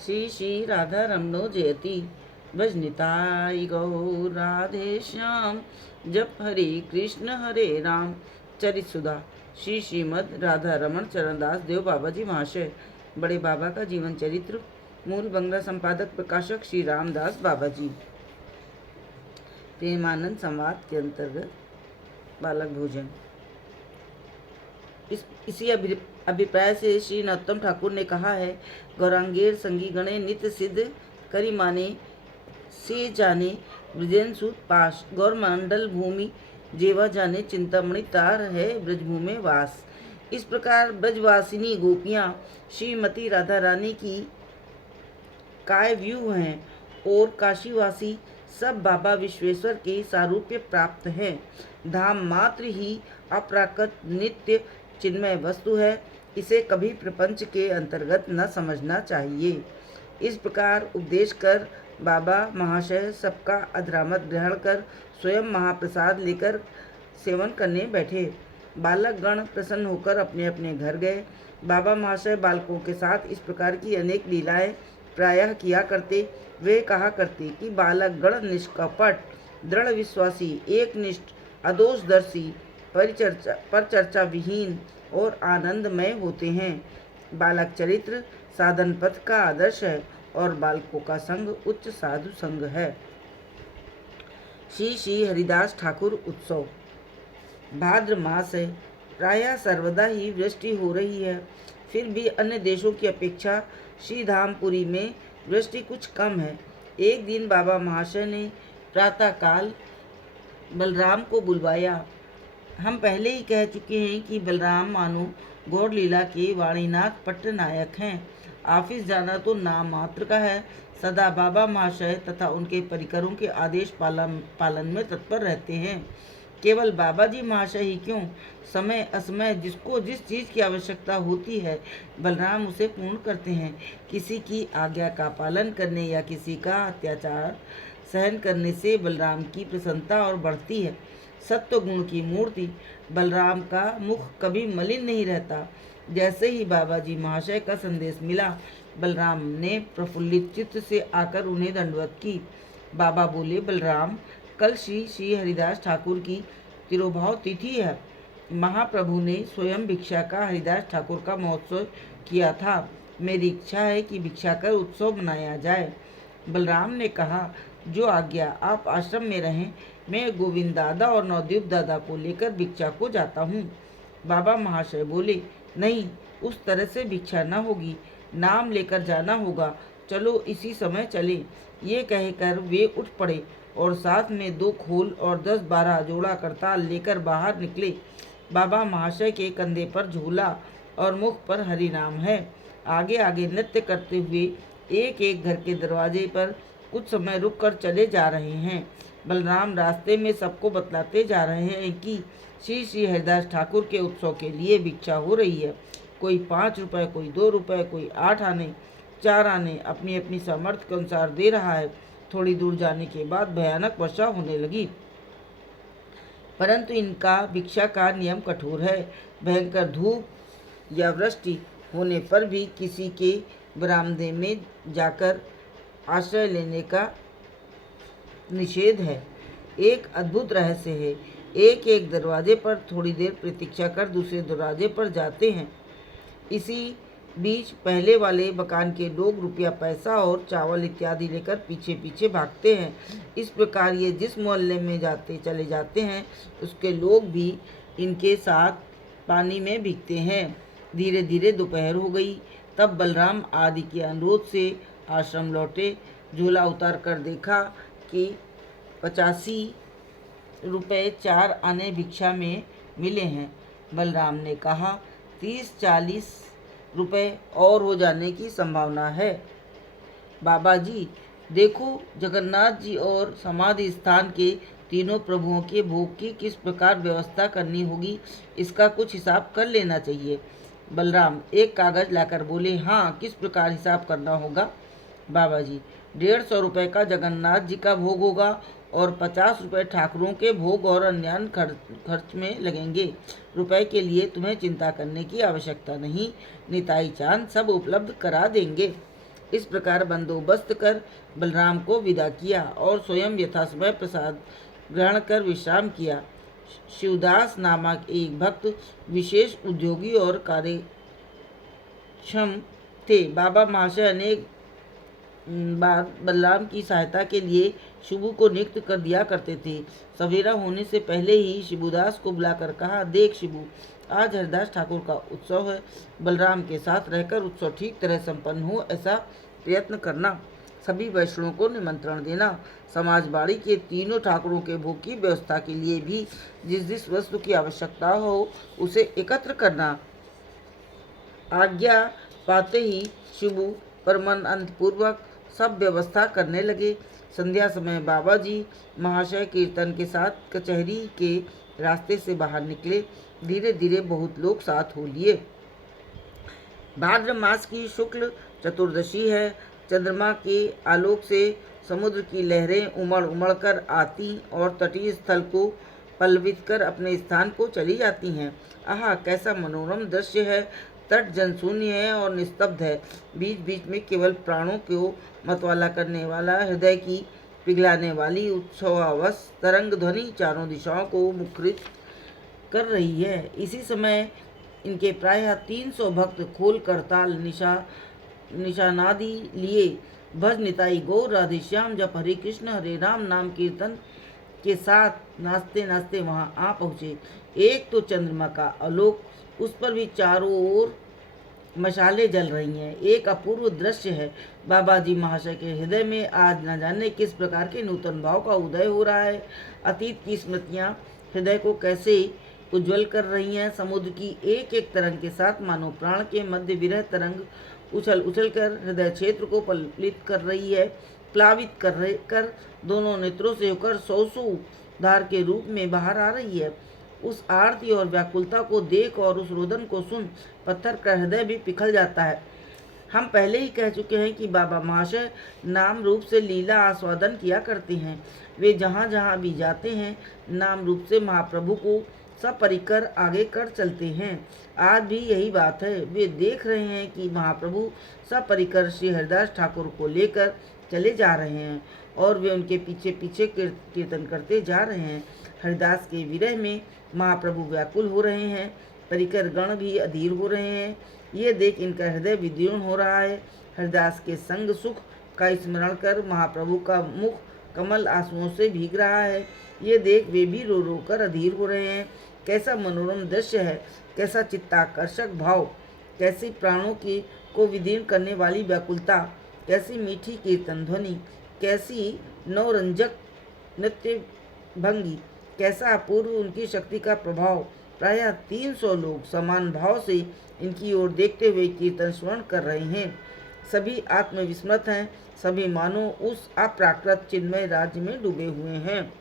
श्री श्री राधा रमणो जयति। भजनिताई गौर राधे श्याम। जप हरे कृष्ण हरे राम। चरित सुधा। श्री श्रीमद राधा रमण चरणदास देव बाबा जी महाशय। बड़े बाबा का जीवन चरित्र। मूल बंगला संपादक प्रकाशक श्री रामदास बाबा जी। प्रेमानंद संवाद के अंतर्गत बालक भोजन। इसी अभिप्राय से श्री नरोत्तम ठाकुर ने कहा है, गौरांगेर संगी गणे नित्य सिद्ध करी माने से जाने ब्रजेन सुत पाश। गौर मंडल भूमि जेवा जाने चिंतामणि तार है ब्रजभूमि वास। इस प्रकार ब्रजवासिनी गोपियाँ श्रीमती राधा रानी की काय व्यू हैं और काशीवासी सब बाबा विश्वेश्वर के सारूप्य प्राप्त हैं। धाम मात्र ही अपराकृत नित्य चिन्मय वस्तु है, इसे कभी प्रपंच के अंतर्गत न समझना चाहिए। इस प्रकार उपदेश कर बाबा महाशय सबका अधरामत ग्रहण कर स्वयं महाप्रसाद लेकर सेवन करने बैठे। बालक गण प्रसन्न होकर अपने अपने घर गए। बाबा महाशय बालकों के साथ इस प्रकार की अनेक लीलाएं प्रायः किया करते। वे कहा करते कि बालक गण निष्कपट, दृढ़ विश्वासी, एकनिष्ठ, अदोषदर्शी, पर चर्चा विहीन और आनंदमय होते हैं। बालक चरित्र साधन पथ का आदर्श है और बालकों का संग उच्च साधु संग है। श्री श्री हरिदास ठाकुर उत्सव। भाद्र मास है, प्रायः सर्वदा ही वृष्टि हो रही है। फिर भी अन्य देशों की अपेक्षा श्री धामपुरी में वृष्टि कुछ कम है। एक दिन बाबा महाशय ने प्रातःकाल बलराम को बुलवाया। हम पहले ही कह चुके हैं कि बलराम मानो गौड़ लीला के वाणीनाथ पट्टनायक हैं। ऑफिस जाना तो नाम मात्र का है। सदा बाबा महाशय तथा उनके परिकरों के आदेश पालन में तत्पर रहते हैं। केवल बाबा जी महाशय ही क्यों, समय असमय जिसको जिस चीज़ की आवश्यकता होती है बलराम उसे पूर्ण करते हैं। किसी की आज्ञा का पालन करने या किसी का अत्याचार सहन करने से बलराम की प्रसन्नता और बढ़ती है। सत्व गुण की मूर्ति बलराम का मुख कभी मलिन नहीं रहता। जैसे ही बाबा जी महाशय का संदेश मिला, बलराम ने प्रफुल्लित चित्त से आकर उन्हें दंडवत की। बाबा बोले, बलराम, कल श्री श्री हरिदास ठाकुर की तिरोभाव तिथि है। महाप्रभु ने स्वयं भिक्षा का हरिदास ठाकुर का महोत्सव किया था। मेरी इच्छा है कि भिक्षा कर उत्सव मनाया जाए। बलराम ने कहा, जो आज्ञा, आप आश्रम में रहें। मैं गोविंद दादा और नवदीप दादा को लेकर भिक्षा को जाता हूँ। बाबा महाशय बोले, नहीं, उस तरह से भिक्षा न होगी, नाम लेकर जाना होगा। चलो इसी समय चले। ये कहकर वे उठ पड़े और साथ में 2 खोल और 10-12 जोड़ा करताल लेकर बाहर निकले। बाबा महाशय के कंधे पर झूला और मुख पर हरि नाम है। आगे आगे नृत्य करते हुए एक एक घर के दरवाजे पर कुछ समय रुककर चले जा रहे हैं। बलराम रास्ते में सबको बतलाते जा रहे हैं कि श्री श्री हरिदास ठाकुर के उत्सव के लिए भिक्षा हो रही है। कोई 5 रुपये, कोई 2 रुपये, कोई 8 आने, 4 आने अपनी अपनी सामर्थ्य के अनुसार दे रहा है। थोड़ी दूर जाने के बाद भयानक वर्षा होने लगी, परंतु इनका भिक्षा का नियम कठोर है। भयंकर धूप या वृष्टि होने पर भी किसी के बरामदे में जाकर आश्रय लेने का निषेध है। एक अद्भुत रहस्य है। एक एक दरवाजे पर थोड़ी देर प्रतीक्षा कर दूसरे दरवाजे पर जाते हैं। इसी बीच पहले वाले मकान के लोग रुपया, पैसा और चावल इत्यादि लेकर पीछे पीछे भागते हैं। इस प्रकार ये जिस मोहल्ले में चले जाते हैं उसके लोग भी इनके साथ पानी में भीगते हैं। धीरे धीरे दोपहर हो गई। तब बलराम आदि के अनुरोध से आश्रम लौटे। झोला उतार कर देखा कि 85 रुपये 4 आने भिक्षा में मिले हैं। बलराम ने कहा, 30-40 रुपये और हो जाने की संभावना है। बाबा जी, देखो, जगन्नाथ जी और समाधि स्थान के तीनों प्रभुओं के भोग की किस प्रकार व्यवस्था करनी होगी, इसका कुछ हिसाब कर लेना चाहिए। बलराम एक कागज़ लाकर बोले, हाँ, किस प्रकार हिसाब करना होगा? बाबा जी, 150 रुपये का जगन्नाथ जी का भोग होगा और 50 रुपये ठाकुरों के भोग और अन्य खर्च में लगेंगे। रुपए के लिए तुम्हें चिंता करने की आवश्यकता नहीं, निताई चांद सब उपलब्ध करा देंगे। इस प्रकार बंदोबस्त कर बलराम को विदा किया और स्वयं यथासमय प्रसाद ग्रहण कर विश्राम किया। शिवदास नामक एक भक्त विशेष उद्योगी और कार्यक्षम थे। बाबा महाशय अनेक बार बलराम की सहायता के लिए शिबू को नियुक्त कर दिया करते थे। सवेरा होने से पहले ही शिबूदास को बुलाकर कहा, देख शिबू, आज हरिदास ठाकुर का उत्सव है। बलराम के साथ रहकर उत्सव ठीक तरह संपन्न हो ऐसा प्रयत्न करना। सभी वैष्णवों को निमंत्रण देना। समाजबाड़ी के तीनों ठाकुरों के भोग की व्यवस्था के लिए भी जिस जिस वस्तु की आवश्यकता हो उसे एकत्र करना। आज्ञा पाते ही शिबू परमानंदपूर्वक सब व्यवस्था करने लगे। संध्या समय बाबा जी महाशय कीर्तन के साथ कचहरी के रास्ते से बाहर निकले। धीरे धीरे बहुत लोग साथ हो लिए। भाद्र मास की शुक्ल चतुर्दशी है। चंद्रमा के आलोक से समुद्र की लहरें उमड़ उमड़ कर आती और तटीय स्थल को पल्लवित कर अपने स्थान को चली जाती हैं। आहा, कैसा मनोरम दृश्य है। तट जनशून्य है और निस्तब्ध है। बीच बीच में केवल प्राणों को मतवाला करने वाला, हृदय की पिघलाने वाली उत्सवावश तरंग ध्वनि चारों दिशाओं को मुखरित कर रही है। इसी समय इनके प्रायः 300 भक्त खोल करताल निशानादि लिए भज निताई गौर राधे श्याम जप हरे कृष्ण हरे राम नाम कीर्तन के साथ नाचते नाचते वहां आ पहुँचे। एक तो चंद्रमा का आलोक, उस पर भी चारों ओर मशालें जल रही हैं। एक अपूर्व दृश्य है। बाबा जी महाशय के हृदय में आज न जाने किस प्रकार के नूतन भाव का उदय हो रहा है। अतीत की स्मृतियाँ हृदय को कैसे उज्जवल कर रही हैं। समुद्र की एक एक तरंग के साथ मानो प्राण के मध्य विरह तरंग उछल उछल कर हृदय क्षेत्र को पल्लित कर रही है, प्लावित कर दोनों नेत्रों से होकर सौ धार के रूप में बाहर आ रही है। उस आरती और व्याकुलता को देख और उस रोदन को सुन पत्थर का हृदय भी पिघल जाता है। हम पहले ही कह चुके हैं कि बाबा महाशय नाम रूप से लीला आस्वादन किया करते हैं। वे जहाँ जहाँ भी जाते हैं नाम रूप से महाप्रभु को सपरिकर आगे कर चलते हैं। आज भी यही बात है। वे देख रहे हैं कि महाप्रभु सपरिकर श्री हरिदास ठाकुर को लेकर चले जा रहे हैं और वे उनके पीछे पीछे कीर्तन करते जा रहे हैं। हरिदास के विरह में महाप्रभु व्याकुल हो रहे हैं, परिकर गण भी अधीर हो रहे हैं। ये देख इनका हृदय विदीर्ण हो रहा है। हरिदास के संग सुख का स्मरण कर महाप्रभु का मुख कमल आंसुओं से भीग रहा है। ये देख वे भी रो रो कर अधीर हो रहे हैं। कैसा मनोरम दृश्य है, कैसा चित्ताकर्षक भाव, कैसी प्राणों की को विदीर्ण करने वाली व्याकुलता, कैसी मीठी कीर्तन ध्वनि, कैसी नवरंजक नृत्य भंगी, कैसा अपूर्व उनकी शक्ति का प्रभाव। प्रायः 300 लोग समान भाव से इनकी ओर देखते हुए कीर्तन श्रवण कर रहे हैं। सभी आत्मविस्मृत हैं, सभी मानो उस अप्राकृत चिन्मय राज्य में डूबे हुए हैं।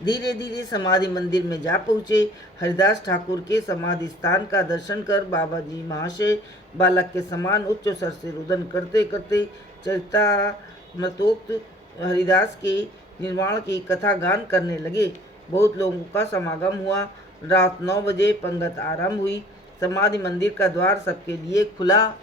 धीरे धीरे समाधि मंदिर में जा पहुँचे। हरिदास ठाकुर के समाधि स्थान का दर्शन कर बाबा जी महाशय बालक के समान उच्च स्वर से रुदन करते करते चरितामृतोक्त हरिदास के निर्माण की कथा गान करने लगे। बहुत लोगों का समागम हुआ। रात 9 बजे पंगत आरंभ हुई। समाधि मंदिर का द्वार सबके लिए खुला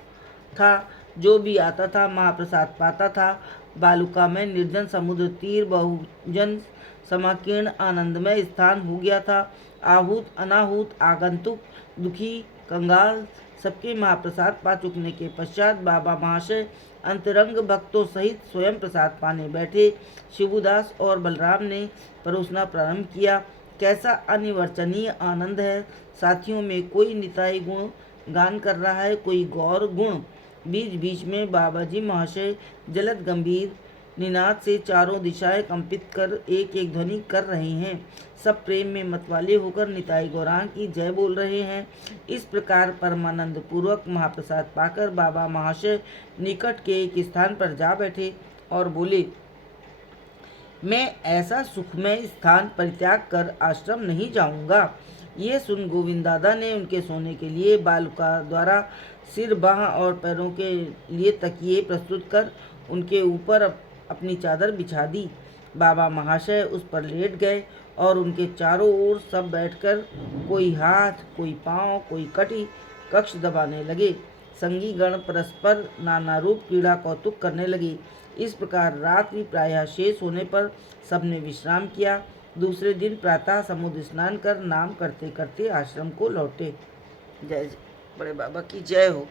था। जो भी आता था महाप्रसाद पाता था। बालुका में निर्जन समुद्र तीर बहुजन समाकीर्ण आनंदमय स्थान हो गया था। आहूत अनाहूत आगंतुक दुखी कंगाल सबके महाप्रसाद पा चुकने के पश्चात बाबा महाशय अंतरंग भक्तों सहित स्वयं प्रसाद पाने बैठे। शिबूदास और बलराम ने परोसना प्रारंभ किया। कैसा अनिवर्चनीय आनंद है। साथियों में कोई निताई गुण गान कर रहा है, कोई गौर गुण। बीच बीच में बाबा जी महाशय जलद गंभीर निनाद से चारों दिशाएं कंपित कर एक एक ध्वनि कर रहे हैं। सब प्रेम में मतवाले होकर निताई गौरांग की जय बोल रहे हैं। इस प्रकार परमानंद पूर्वक महाप्रसाद पाकर बाबा महाशय निकट के एक स्थान पर जा बैठे और बोले, मैं ऐसा सुखमय स्थान परित्याग कर आश्रम नहीं जाऊंगा। ये सुन गोविंद दादा ने उनके सोने के लिए बालुका द्वारा सिर, बाह और पैरों के लिए तकिए प्रस्तुत कर उनके ऊपर अपनी चादर बिछा दी। बाबा महाशय उस पर लेट गए और उनके चारों ओर सब बैठकर कोई हाथ, कोई पांव, कोई कटी कक्ष दबाने लगे। संगी गण परस्पर नाना रूप क्रीड़ा कौतुक करने लगे। इस प्रकार रात्रि प्रायः शेष होने पर सबने विश्राम किया। दूसरे दिन प्रातः समुद्र स्नान कर नाम करते करते आश्रम को लौटे। जय बड़े बाबा की जय हो।